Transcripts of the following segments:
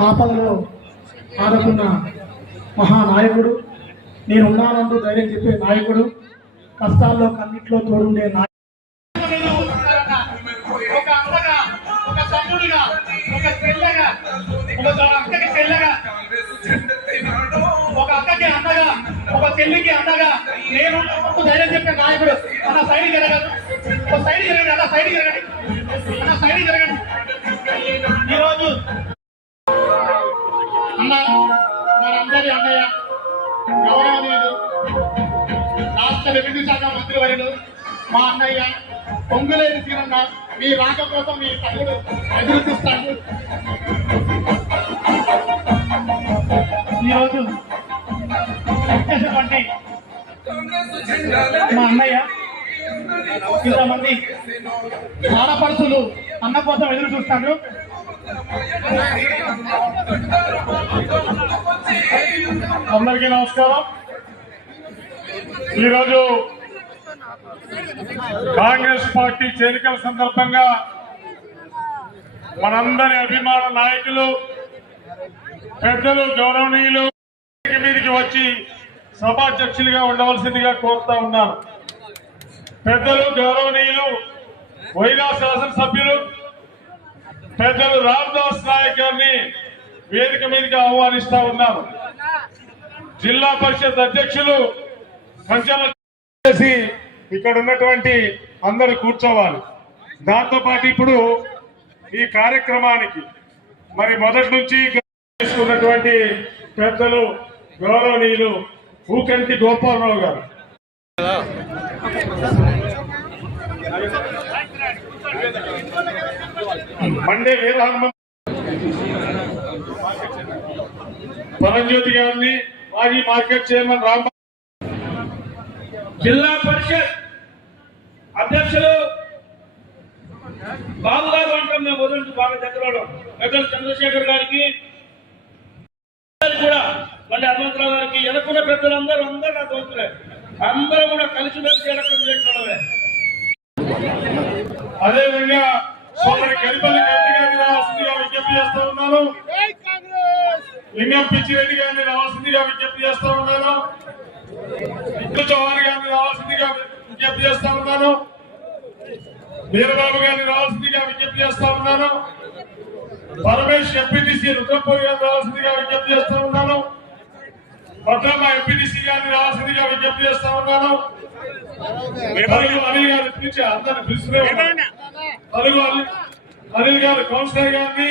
ఆపదలో ఆదుకున్న మహానాయకుడు నేనున్నానంటూ ధైర్యం చెప్పే నాయకుడు కష్టాల్లో కన్నిట్లో తోడుండే నాయకుడు. ఒక ఒక ఒక అక్కకి చెల్లెగా ఒక అక్కకి అన్నగా ఒక చెల్లికి అన్నగా నేను ధైర్యం చెప్పే నాయకుడు. అన్న సైడ్ జరగదు ఒక సైడ్ జరగండి అన్న సైడ్ జరగండి సైడ్ జరగండి. ఈరోజు అన్న మనందరి అన్నయ్య గౌరవనీయులు రాష్ట్ర రెవెన్యూ శాఖ మంత్రి వర్యులు మా అన్నయ్య పొంగులేని తీరన్న మీ రాక కోసం మీ తల్లుడు ఎదురు చూస్తాడు ఈరోజు మా అన్నయ్య ఇంతమంది ఆడపడుచులు అన్న కోసం ఎదురు చూస్తాడు. అందరికీ నమస్కారం. ఈరోజు కాంగ్రెస్ పార్టీ చేరికల సందర్భంగా మనందరి అభిమాన నాయకులు పెద్దలు గౌరవనీయులు మీదకి వచ్చి సభాధ్యక్షులుగా ఉండవలసిందిగా కోరుతా ఉన్నాను పెద్దలు గౌరవనీయులు వైరా శాసనసభ్యులు పెద్దలు రామదాస్ నాయక్ గారిని వేదిక మీదకి ఆహ్వానిస్తా ఉన్నారు జిల్లా పరిషత్ అధ్యక్షులు సంచలన చేసి ఇక్కడ ఉన్నటువంటి అందరూ కూర్చోవాలి. దాంతో పాటు ఇప్పుడు ఈ కార్యక్రమానికి మరి మొదటి నుంచి చేసుకున్నటువంటి పెద్దలు గౌరవనీయులు ఊకంటి గోపాలరావు గారు. మండే వీరహనుమ పరంజ్యోతి గారిని మాజీ మార్కెట్ చైర్మన్ రామ్ జిల్లా పరిషత్ అధ్యక్షులు బాబుగారు అంటాం మేము బాగా దగ్గరలో పెద్దలు చంద్రశేఖర్ గారికి కూడా మళ్ళీ హనుమంతరావు గారికి ఎన్నుకున్న పెద్దలందరూ అందరూ నా దోస్తులే. అందరూ కూడా కలిసి మెలిసి ఎలక్షన్ చేసుకోవడమే అదేవిధంగా సోదరి గరిపల్లి చేస్తా ఉన్నాను. లింగం పిచ్చిరెడ్డి గారిని రావాల్సిందిగా విజ్ఞప్తి చేస్తా ఉన్నాను. ఇందు చౌహాన్ గారిని రావాల్సిందిగా విజ్ఞప్తి చేస్తా ఉన్నాను. వీరబాబు గారిని రావాల్సిందిగా విజ్ఞప్తి చేస్తా ఉన్నాను. పరమేష్ ఎంపీటీసీ రుద్రపూర్ గారిని రావాల్సిందిగా విజ్ఞప్తి చేస్తా ఉన్నాను. భద్రమ్మ ఎంపీటీసీ గారిని రావాల్సిందిగా విజ్ఞప్తి చేస్తా ఉన్నాను. అనిల్ అనిల్ గారు పిలిచి అందరిని పిలుస్తూనే అనిల్ అనిల్ గారు కౌన్సిలర్ గారిని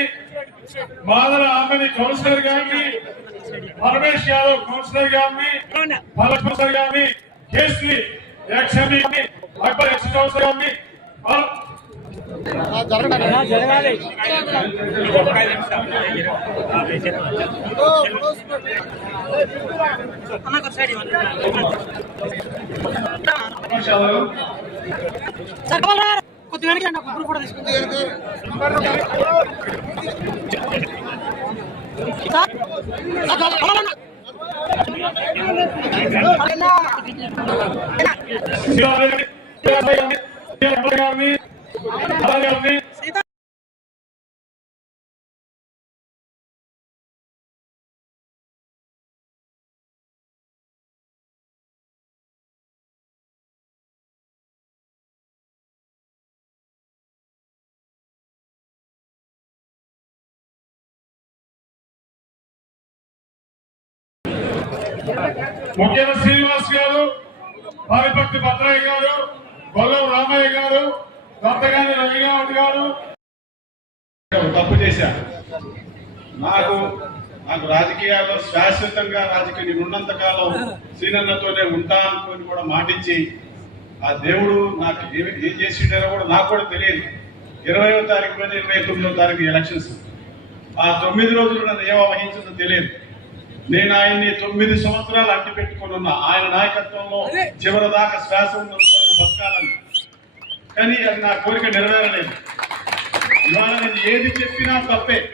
మాదల ఆమెని కౌన్సిలర్ గారిని పరమేష్ యాదవ్ కౌన్సిలర్ గారిని పల్లె కౌన్సిలర్ గారిని కేసరి అక్బర్ ఎక్స్ కౌన్సిలర్ గారిని పల్- నిమిషాలు. శివాజీ గారిని, శివాజీ గారిని, శివాజీ ముఖ్యమ శ్రీనివాస్ గారు పారిపత్తి భద్రయ్య గారు గొల్లం రామయ్య గారు దత్తగాని రవిగౌడ్ గారు. తప్పు చేశారు. నాకు నాకు రాజకీయాల్లో శాశ్వతంగా రాజకీయ నేను ఉన్నంత కాలం శ్రీనన్నతోనే ఉంటా అనుకుని కూడా మాటించి ఆ దేవుడు నాకు ఏం చేసిండారో కూడా నాకు కూడా తెలియదు. ఇరవయో తారీఖు మీద ఇరవై తొమ్మిదో తారీఖు ఎలక్షన్స్. ఆ తొమ్మిది రోజులు నన్ను ఏం వహించిందో తెలియదు. నేను ఆయన్ని తొమ్మిది సంవత్సరాలు అడ్డు పెట్టుకుని ఉన్నా. ఆయన నాయకత్వంలో చివరి దాకా శ్వాస ఉన్నంత బతకాలని. కానీ అది నా కోరిక నెరవేరలేదు. ఇవాళ నేను ఏది చెప్పినా తప్పే.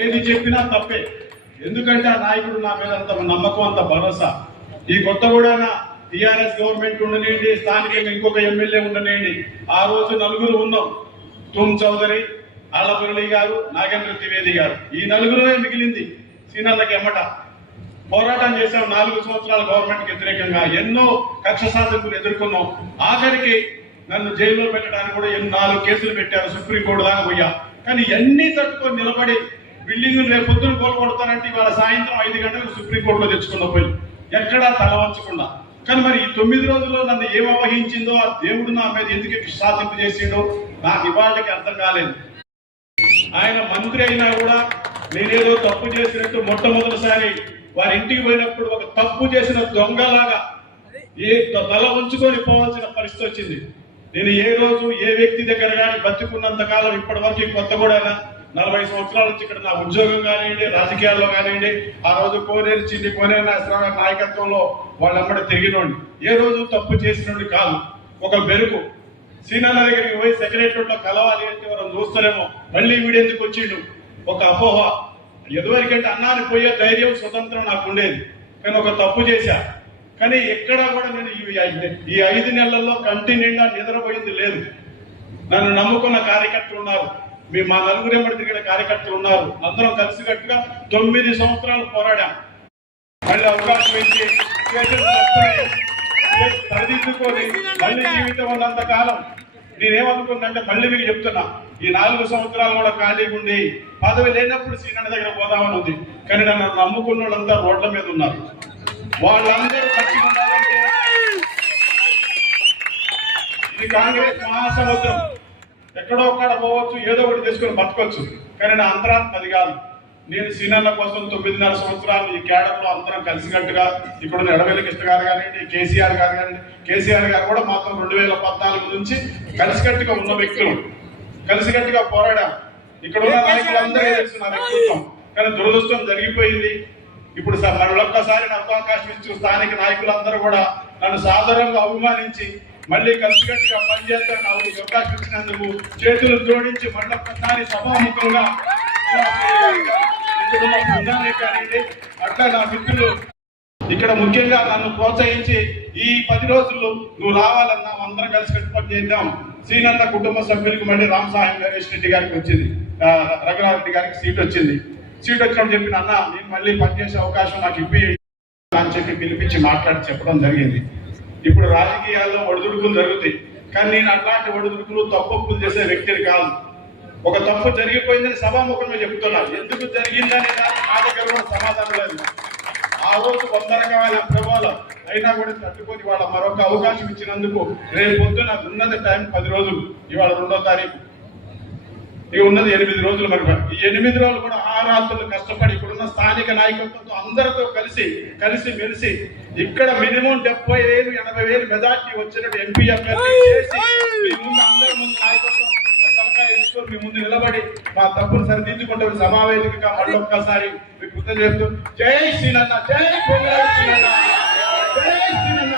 ఏది చెప్పినా తప్పే. ఎందుకంటే ఆ నాయకుడు నా మీద అంత నమ్మకం అంత భరోసా. ఈ కొత్తగూడాన టిఆర్ఎస్ గవర్నమెంట్ ఉండనివ్వండి స్థానికంగా ఇంకొక ఎమ్మెల్యే ఉండనివ్వండి ఆ రోజు నలుగురు ఉన్నాం. తుమ్ చౌదరి మురళి గారు నాగేంద్ర ద్వివేది గారు. ఈ నలుగురే మిగిలింది? సీనియర్లకి ఎమ్మట. పోరాటం చేసాం నాలుగు సంవత్సరాల గవర్నమెంట్ వ్యతిరేకంగా ఎన్నో కక్ష సాధకులు ఎదుర్కొన్నాం. ఆఖరికి నన్ను జైల్లో పెట్టడానికి కూడా ఎన్ని నాలుగు కేసులు పెట్టారు సుప్రీంకోర్టు దాకా పోయా. కానీ ఎన్ని తట్టుకొని నిలబడి బిల్డింగ్ రేపు పొద్దున కోలుకొడతానంటే ఇవాళ సాయంత్రం ఐదు గంటలకు సుప్రీంకోర్టులో తెచ్చుకున్న పోయి ఎక్కడా తలవంచకుండా. కానీ మరి ఈ తొమ్మిది రోజుల్లో నన్ను ఏం అవహించిందో ఆ దేవుడు నా మీద ఎందుకు సాధింపు చేసిండో నాకు ఇవాళకి అర్థం కాలేదు. ఆయన మంత్రి అయినా కూడా నేనేదో తప్పు చేసినట్టు మొట్టమొదటిసారి వారి ఇంటికి పోయినప్పుడు ఒక తప్పు చేసిన దొంగలాగా ఏ తల ఉంచుకొని పోవాల్సిన పరిస్థితి వచ్చింది. నేను ఏ రోజు ఏ వ్యక్తి దగ్గర కానీ బతుకున్నంత కాలం ఇప్పటి వరకు కొత్త కూడా నలభై సంవత్సరాల నుంచి ఇక్కడ నా ఉద్యోగం కానివ్వండి రాజకీయాల్లో కానివ్వండి ఆ రోజు కోనేరు చిన్ని కోనేరు గారి నాయకత్వంలో వాళ్ళమ్మడి తిరిగినోండి ఏ రోజు తప్పు చేసినోండి కాదు. ఒక బెరుకు. సీనాల దగ్గరికి పోయి సెక్రటరీలో కలవాలి అంటే మనం చూస్తలేమో. మళ్ళీ వీడెందుకు వచ్చిండు? ఒక అపోహ. ఎదువరికంటే అన్నాన్ని పోయే ధైర్యం స్వతంత్రం నాకు ఉండేది కానీ ఒక తప్పు చేశా. కానీ ఎక్కడా కూడా నేను ఈ ఐదు- ఈ ఐదు నెలల్లో కంటి నిండా నిద్రపోయింది లేదు. నన్ను నమ్ముకున్న కార్యకర్తలు ఉన్నారు. మీ మా నలుగురు ఎంబడి తిరిగిన కార్యకర్తలు ఉన్నారు. అందరం కలిసికట్టుగా తొమ్మిది సంవత్సరాలు పోరాడాం. మళ్ళీ అవకాశం ఇచ్చి సరిదిద్దుకొని మళ్ళీ జీవితం ఉన్నంత కాలం నేనేమనుకున్నంటే మళ్ళీ మీకు చెప్తున్నా ఈ నాలుగు సంవత్సరాలు కూడా ఖాళీగా ఉండి పదవి లేనప్పుడు సీనన్న దగ్గర పోదామని ఉంది. కానీ నన్ను నమ్ముకున్న వాళ్ళంతా రోడ్ల మీద ఉన్నారు. వాళ్ళందరూ మంచిగా ఉండాలంటే ఇది కాంగ్రెస్ మహాసముద్రం. ఎక్కడో ఒక్కడ పోవచ్చు ఏదో ఒకటి తీసుకొని బతకొచ్చు. కానీ నా అంతరాత్మ అది కాదు. నేను సీనియర్ల కోసం తొమ్మిదిన్నర సంవత్సరాలు ఈ కేడర్లో అందరం కలిసికట్టుగా ఇప్పుడు ఎడవెల్లి కృష్ణ గారు కానివ్వండి కేసీఆర్ గారు కానివ్వండి కేసీఆర్ గారు కూడా మాత్రం రెండు వేల పద్నాలుగు నుంచి కలిసికట్టుగా ఉన్న వ్యక్తులు. కలిసికట్టుగా పోరాడాం ఇక్కడ ఉన్న నాయకులందరూ నా వ్యక్తిత్వం. కానీ దురదృష్టం జరిగిపోయింది. ఇప్పుడు సార్ మరొక్కసారి నాకు అవకాశం ఇచ్చి స్థానిక నాయకులందరూ కూడా నన్ను సాధారణంగా అభిమానించి మళ్ళీ కలిసికట్టుగా పనిచేస్తాను నాకు అవకాశం ఇచ్చినందుకు చేతులు జోడించి మళ్ళొక్కసారి సభాముఖంగా ఇక్కడ కానివ్వండి అట్లా నా మిత్రులు. ఇక్కడ ముఖ్యంగా నన్ను ప్రోత్సహించి ఈ పది రోజుల్లో నువ్వు రావాలన్నా అందరం కలిసి కట్టుబడి చేద్దాం. శ్రీనంద కుటుంబ సభ్యులకు మళ్ళీ రామ్ సాయం రెడ్డి గారికి వచ్చింది. రఘునాథ్ గారికి సీట్ వచ్చింది. సీట్ వచ్చినప్పుడు చెప్పిన అన్న నేను మళ్ళీ పనిచేసే అవకాశం నాకు ఇప్పి అని చెప్పి పిలిపించి మాట్లాడి చెప్పడం జరిగింది. ఇప్పుడు రాజకీయాల్లో ఒడిదుడుకులు జరుగుతాయి. కానీ నేను అట్లాంటి ఒడిదుడుకులు తప్పప్పులు చేసే వ్యక్తిని కాదు. ఒక తప్పు జరిగిపోయిందని సభాముఖంగా చెప్తున్నారు ఎందుకు జరిగిందని దానికి నా దగ్గర కూడా సమాధానం లేదు. ఆ రోజు వంద రకమైన ప్రభావాలు అయినా కూడా తట్టుకొని వాళ్ళ మరొక అవకాశం ఇచ్చినందుకు రేపు పొద్దున ఉన్నది టైం పది రోజులు ఇవాళ రెండో తారీఖు. ఇక ఉన్నది ఎనిమిది రోజులు మరి ఈ ఎనిమిది రోజులు కూడా ఆ రాత్రులు కష్టపడి ఇక్కడున్న స్థానిక నాయకత్వంతో అందరితో కలిసి కలిసి మెలిసి ఇక్కడ మినిమం డెబ్బై వేలు ఎనభై వేలు మెజార్టీ వచ్చినట్టు ఎంపీ అభ్యర్థి చేసి మీ ముందు అందరి ముందు నాయకత్వం మా మీ ముందు నిలబడి మా తప్పులు సరిదిద్దుకుంటే సమావేశంగా మళ్ళీ ఒక్కసారి మీకు గుర్తు చేస్తూ జై శ్రీనన్న జై శ్రీనన్న జై శ్రీనన్న